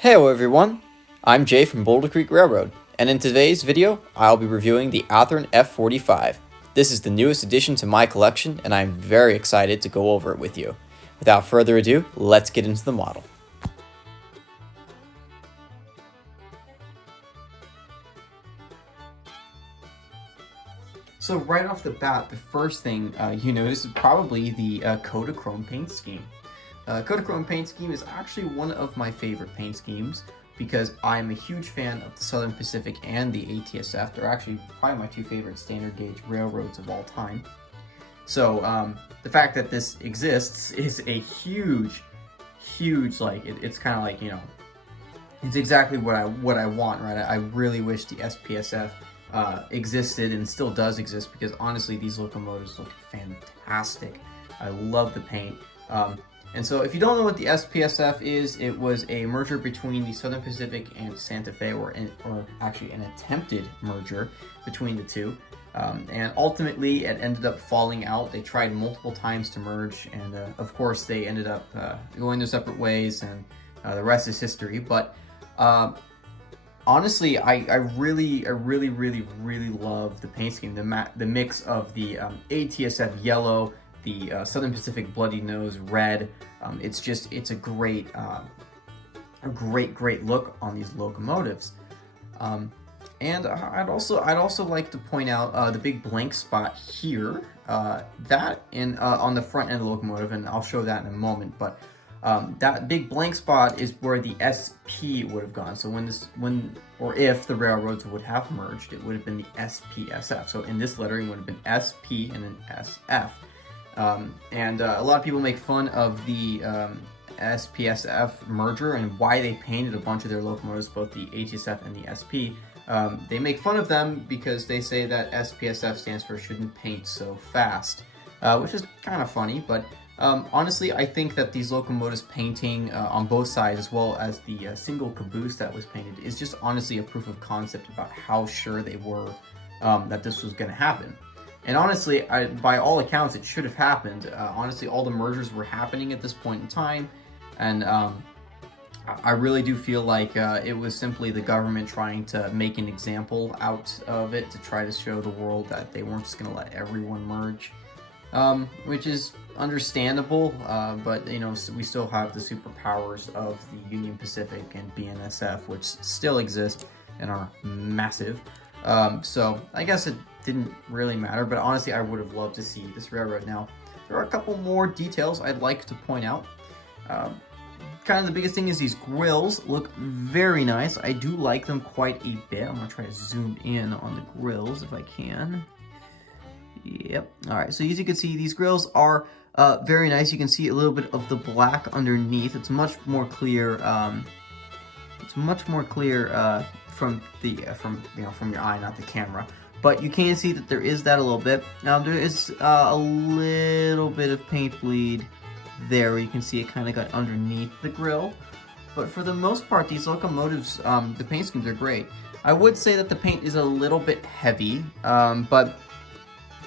Hello everyone, I'm Jay from Boulder Creek Railroad, and in today's video, I'll be reviewing the Athearn F45. This is the newest addition to my collection, and I'm very excited to go over it with you. Without further ado, let's get into the model. So right off the bat, the first thing you notice is probably the Kodachrome paint scheme. Kodachrome paint scheme is actually one of my favorite paint schemes because I'm a huge fan of the Southern Pacific and the ATSF. They're actually probably my two favorite standard gauge railroads of all time. So the fact that this exists is a huge, like, it's kind of like, you know, it's exactly what I want, right? I really wish the SPSF existed and still does exist because honestly, these locomotives look fantastic. I love the paint. And so if you don't know what the SPSF is, it was a merger between the Southern Pacific and Santa Fe, or actually an attempted merger between the two. And ultimately, it ended up falling out. They tried multiple times to merge, and of course, they ended up going their separate ways, and the rest is history. But honestly, I really love the paint scheme. The mix of the ATSF yellow, the Southern Pacific Bloody Nose red. It's a great look on these locomotives. And I'd also like to point out the big blank spot here. That on the front end of the locomotive, and I'll show that in a moment. But that big blank spot is where the SP would have gone. So if the railroads would have merged, it would have been the SPSF. So in this lettering, it would have been SP and then SF. A lot of people make fun of the SPSF merger and why they painted a bunch of their locomotives, both the ATSF and the SP. They make fun of them because they say that SPSF stands for shouldn't paint so fast, which is kind of funny, but honestly, I think that these locomotives painting on both sides, as well as the single caboose that was painted, is just honestly a proof of concept about how sure they were that this was going to happen. And honestly, by all accounts, it should have happened. Honestly, all the mergers were happening at this point in time, and I really do feel like it was simply the government trying to make an example out of it to try to show the world that they weren't just going to let everyone merge, which is understandable, but you know, we still have the superpowers of the Union Pacific and BNSF, which still exist and are massive. So I guess it didn't really matter, but honestly, I would have loved to see this railroad. Now, there are a couple more details I'd like to point out. Kind of the biggest thing is these grills look very nice. I do like them quite a bit. I'm gonna try to zoom in on the grills if I can. Yep. All right. So as you can see, these grills are very nice. You can see a little bit of the black underneath. It's much more clear. From your eye, not the camera. But you can see that there is that a little bit. Now there is a little bit of paint bleed there, where you can see it kind of got underneath the grill. But for the most part, these locomotives, the paint schemes are great. I would say that the paint is a little bit heavy, but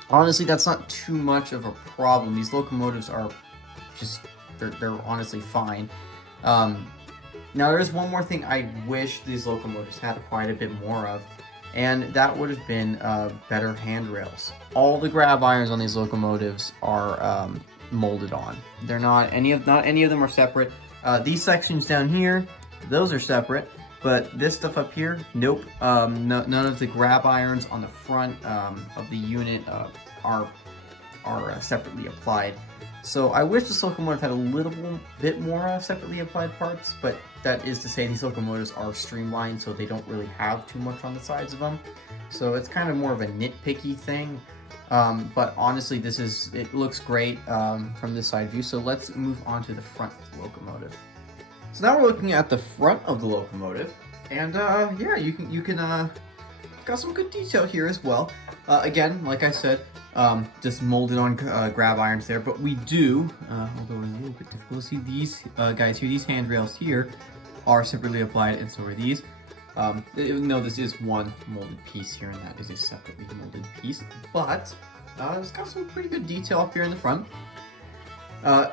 honestly, that's not too much of a problem. These locomotives are just, they're honestly fine. Now, there's one more thing I wish these locomotives had quite a bit more of, and that would have been better handrails. All the grab irons on these locomotives are molded on. They're not any of them are separate. These sections down here, those are separate, but this stuff up here, nope. None of the grab irons on the front of the unit are separately applied. So I wish this locomotive had a little bit more separately applied parts, but that is to say these locomotives are streamlined, so they don't really have too much on the sides of them. So it's kind of more of a nitpicky thing, but honestly, it looks great from this side view. So let's move on to the front of the locomotive. So now we're looking at the front of the locomotive, and yeah, you can got some good detail here as well. Again, like I said, just molded on grab irons there, but we do, although it's a little bit difficult to see, these guys here, these handrails here are separately applied, and so are these. No, this is one molded piece here, and that is a separately molded piece, but it's got some pretty good detail up here in the front.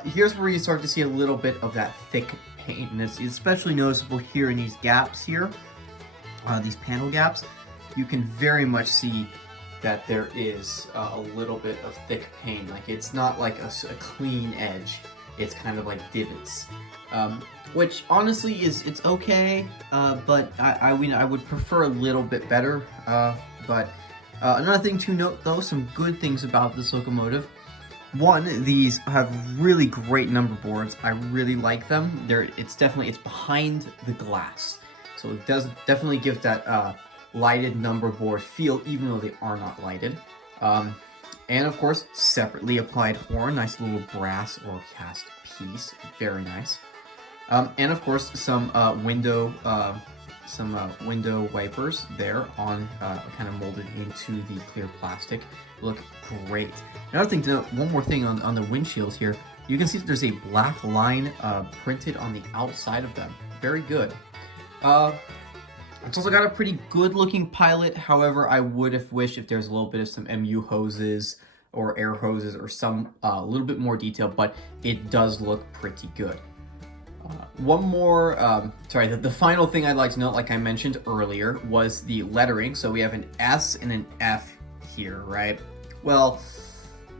Here's where you start to see a little bit of that thick paint, and it's especially noticeable here in these gaps here, these panel gaps. You can very much see that there is a little bit of thick paint. Like, it's not like a clean edge. It's kind of like divots, which honestly it's okay, but I would prefer a little bit better. But another thing to note, though, some good things about this locomotive. One, these have really great number boards. I really like them. It's behind the glass, so it does definitely give that lighted number board feel, even though they are not lighted. And of course, separately applied horn, nice little brass or cast piece, very nice. And of course, some window wipers there on kind of molded into the clear plastic. Look great. Another thing to note, one more thing on the windshields here, you can see that there's a black line printed on the outside of them. Very good. It's also got a pretty good looking pilot. However, I would have wished if there's a little bit of some MU hoses or air hoses or some little bit more detail, but it does look pretty good. One more, the final thing I'd like to note, like I mentioned earlier, was the lettering. So we have an S and an F here, right? Well,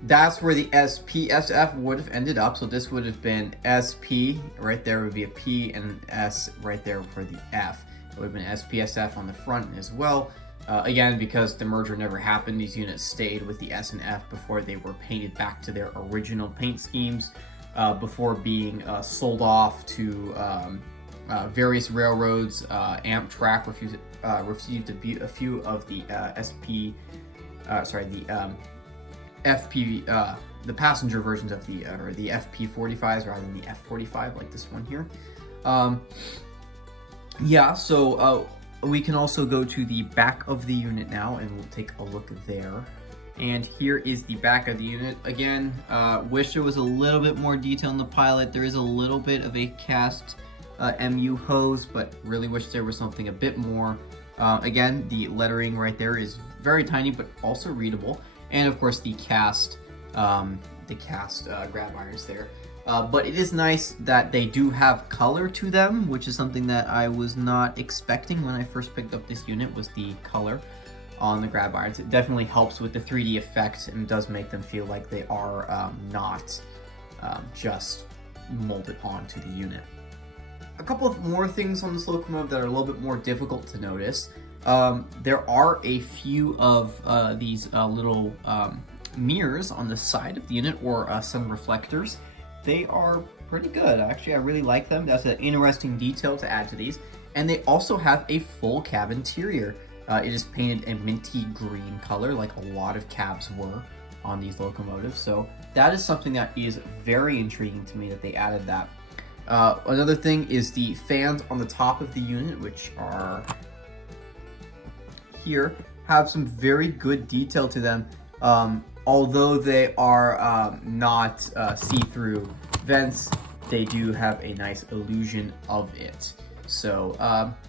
that's where the SPSF would have ended up. So this would have been SP, right there would be a P, and an S right there for the F. It would have been SPSF on the front as well. Again, because the merger never happened, these units stayed with the S and F before they were painted back to their original paint schemes, before being sold off to various railroads. Amtrak received a few of the FP, the passenger versions of the FP45s rather than the F45, like this one here. Yeah, so we can also go to the back of the unit now, and we'll take a look there. And here is the back of the unit. Again, wish there was a little bit more detail in the pilot. There is a little bit of a cast MU hose, but really wish there was something a bit more. Again, the lettering right there is very tiny, but also readable. And of course, the cast grab irons there. But it is nice that they do have color to them, which is something that I was not expecting when I first picked up this unit, was the color on the grab irons. It definitely helps with the 3D effect and does make them feel like they are not just molded onto the unit. A couple of more things on this locomotive that are a little bit more difficult to notice. There are a few of these little mirrors on the side of the unit, or some reflectors. They are pretty good, actually. I really like them. That's an interesting detail to add to these. And they also have a full cab interior. It is painted a minty green color, like a lot of cabs were on these locomotives. So that is something that is very intriguing to me, that they added that. Another thing is the fans on the top of the unit, which are here, have some very good detail to them. Although they are not see-through vents, they do have a nice illusion of it. So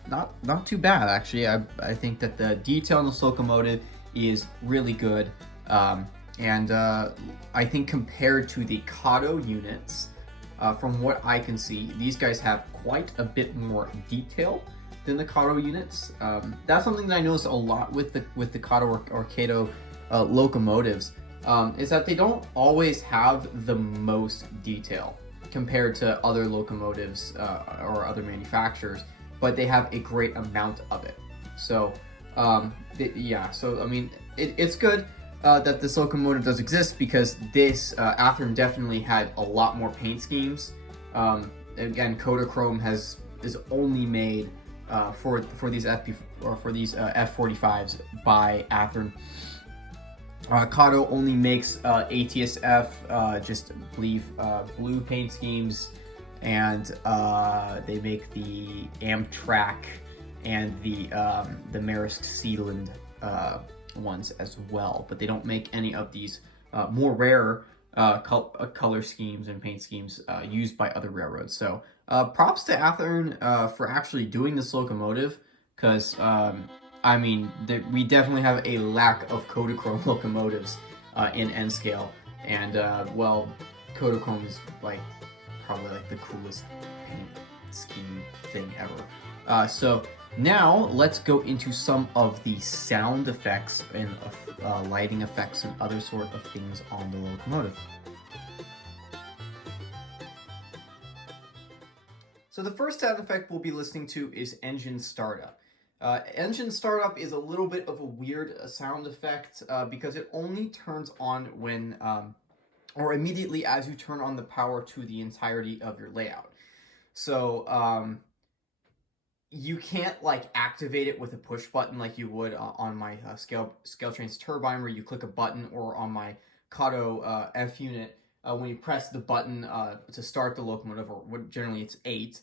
not too bad, actually. I think that the detail on this locomotive is really good. And I think compared to the Kato units, from what I can see, these guys have quite a bit more detail than the Kato units. That's something that I noticed a lot with the Kato or Kato locomotives, is that they don't always have the most detail compared to other locomotives or other manufacturers, but they have a great amount of it. So yeah, so I mean, it's good that this locomotive does exist, because this Athearn definitely had a lot more paint schemes. Again, Kodachrome is only made for these F45s by Athearn. Kato only makes ATSF, just believe blue paint schemes, and they make the Amtrak and the Maersk Sealand ones as well, but they don't make any of these more rare color schemes and paint schemes used by other railroads. So props to Athearn for actually doing this locomotive, because I mean, we definitely have a lack of Kodachrome locomotives in N scale, and well, Kodachrome is probably the coolest paint scheme thing ever. So now let's go into some of the sound effects and lighting effects and other sort of things on the locomotive. So the first sound effect we'll be listening to is engine startup. Engine startup is a little bit of a weird sound effect because it only turns on when, or immediately as you turn on the power to the entirety of your layout. So you can't like activate it with a push button like you would on my Scale-Train's turbine, where you click a button, or on my Kato F unit when you press the button to start the locomotive, or generally it's 8,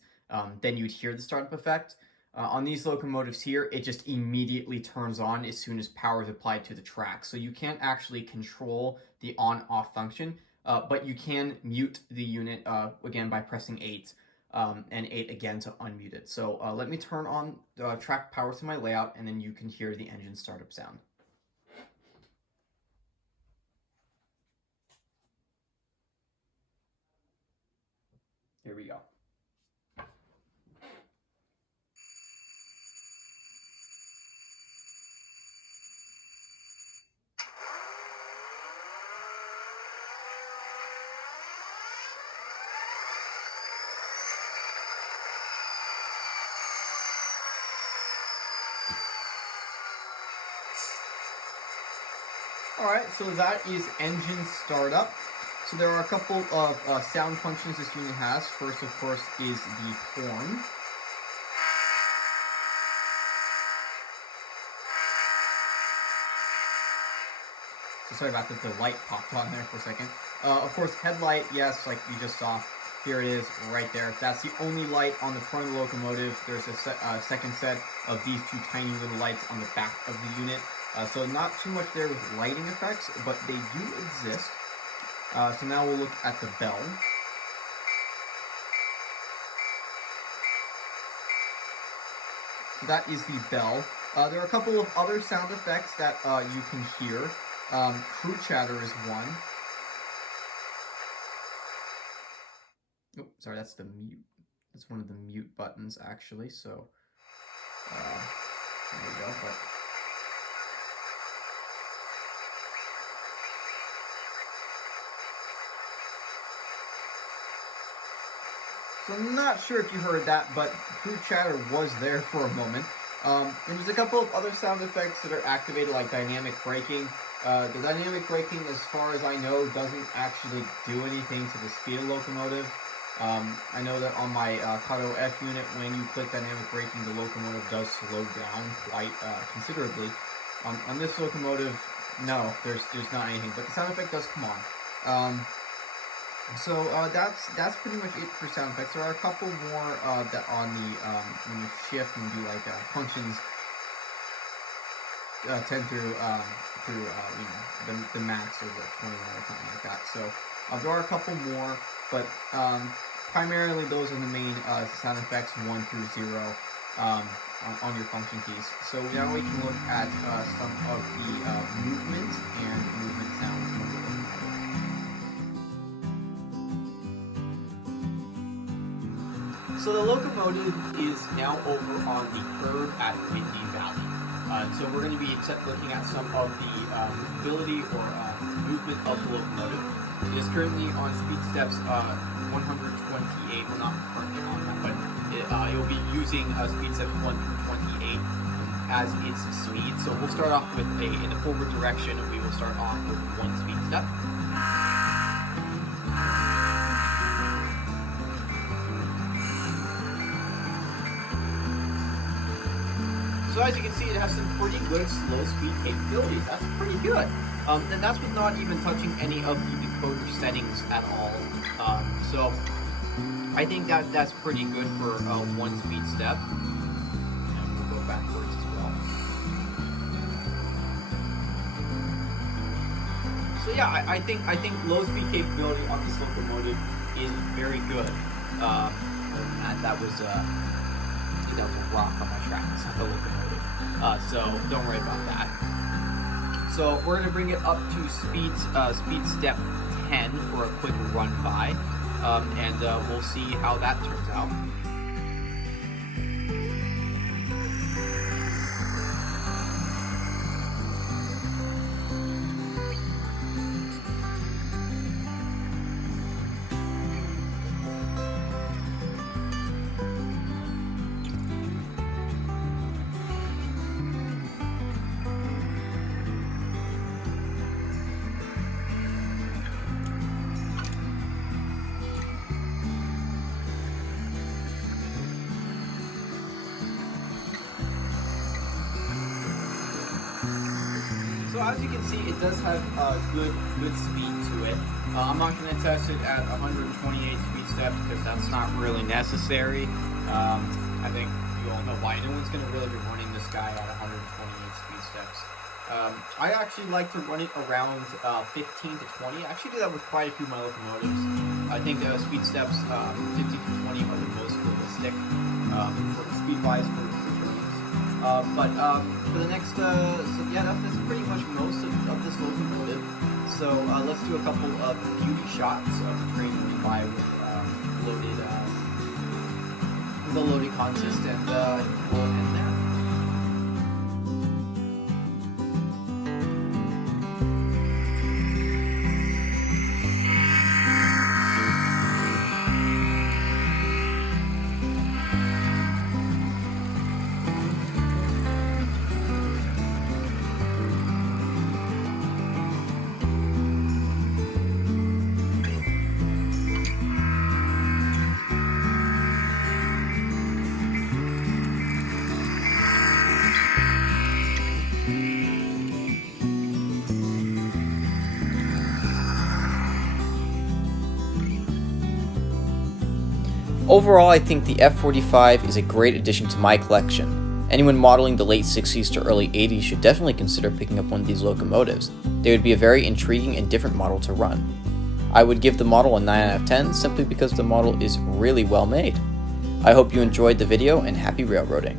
then you'd hear the startup effect. On these locomotives here, it just immediately turns on as soon as power is applied to the track. So you can't actually control the on-off function, but you can mute the unit again by pressing 8. And 8 again to unmute it. So let me turn on track power to my layout, and then you can hear the engine startup sound. Here we go. Alright, so that is engine startup. So there are a couple of sound functions this unit has. First, of course, is the horn. So sorry about that, the light popped on there for a second. Of course, headlight, yes, like you just saw. Here it is, right there. That's the only light on the front of the locomotive. There's a second set of these two tiny little lights on the back of the unit. So not too much there with lighting effects, but they do exist. So now we'll look at the bell. So that is the bell. There are a couple of other sound effects that you can hear. Crew chatter is one. Oh, sorry, that's the mute. That's one of the mute buttons, actually. So there we go. But so I'm not sure if you heard that, but crew chatter was there for a moment. And there's a couple of other sound effects that are activated, like dynamic braking. The dynamic braking, as far as I know, doesn't actually do anything to the speed of the locomotive. I know that on my Kato F unit, when you click dynamic braking, the locomotive does slow down quite considerably. On this locomotive, no, there's not anything, but the sound effect does come on. So that's pretty much it for sound effects. There are a couple more that on the when you shift and do like functions 10 through the max or the 21 or something like that. So there are a couple more, but primarily those are the main sound effects 1 through 0 on your function keys. So now we can look at some of the movement and movement sounds from the locomotive. So the locomotive is now over on the curve at Windy Valley. So we're going to be looking at some of the movability or movement of the locomotive. It is currently on speed steps 128. Well, not currently on that, but it will be using speed steps 1 through 28 as its speed. So we'll start off with in the forward direction, and we will start off with 1 speed step. So as you can see, it has some pretty good slow speed capabilities. That's pretty good. And that's with not even touching any of the decoder settings at all. So I think that's pretty good for 1 speed step. And we'll go backwards as well. So yeah, I think low speed capability on this locomotive is very good. That was a rock on my track. It's not the locomotive. So don't worry about that. So we're going to bring it up to speed step 10 for a quick run by, and we'll see how that turns out. So as you can see, it does have good speed to it. I'm not going to test it at 128 speed steps because that's not really necessary. I think you all know why. No one's going to really be running this guy at 128 speed steps. I actually like to run it around 15 to 20. I actually do that with quite a few of my locomotives. I think speed steps 15 to 20 are the most realistic for speed-wise for trains. But for the next, so yeah, that's pretty much most of this locomotive. So let's do a couple of beauty shots of the train going by with the loaded consist, and we'll end there. Overall, I think the F45 is a great addition to my collection. Anyone modeling the late 60s to early 80s should definitely consider picking up one of these locomotives. They would be a very intriguing and different model to run. I would give the model a 9 out of 10 simply because the model is really well made. I hope you enjoyed the video and happy railroading.